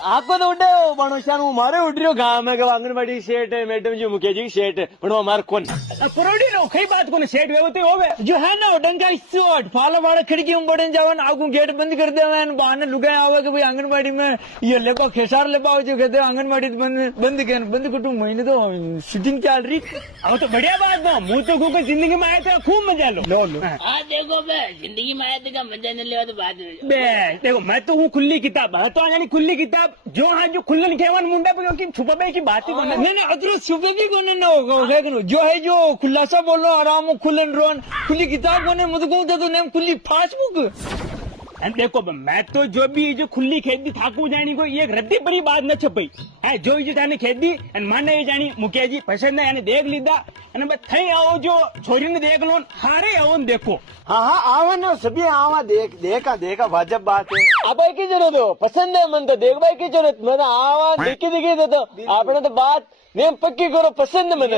आपको तो उड़े बणोशान मारे उड़ रही हो गाँव में आंगनबाड़ी सेठ है मैडम जी मुखिया जी सेठ है पण हमारे कौन पुरोडी नो कई बात को सेठ व्यवती होवे जो है ना डंका इसोट फाला वाला खिड़की में बड़न जावन आगू गेट बंद कर देवे बहाने लुगाए आवे कि भाई आंगनबाड़ी में ये लेबा खेसार लेबा जो कहते आंगनबाड़ी बंद कुटुंब महीने तो शूटिंग चल रही। अब तो बढ़िया बात ना मुंह तो को जिंदगी में आए तो खूब मजा लो लो हाँ देखो बे जिंदगी में आया तो का मजा नहीं लेवा तो बात बे देखो मैं तो हूँ खुली किताब मैं तो यानी खुली किताब जो हाँ जो खुल्लन खेवन मुंडा पे क्योंकि छुपा पे की बात ही बने नहीं नहीं अदरो सुबह भी कोने ना होगा लेकिन जो है जो खुलासा बोलो आराम खुलन रोन खुली किताब कोने मुझे कहूँ तो नेम खुली फासबुक। देखो मैं तो जो भी जो खुली खेती थाकू जानी को ये रद्दी परी बात न छपई है जो थाने खेती माने ये जानी मुखिया जी पसंद है यानी देख लीधा बस थई आओ जो छोरी ने देख लो हारे आओ देखो हाँ हाँ आवा ना सभी आवा देखा देखा वाजब बात है आप की जरूरत हो पसंद है मन तो देख भाई की जरूरत मैं आवा देखे देखे तो आपने तो बात नेम पक्की करो पसंद है मैंने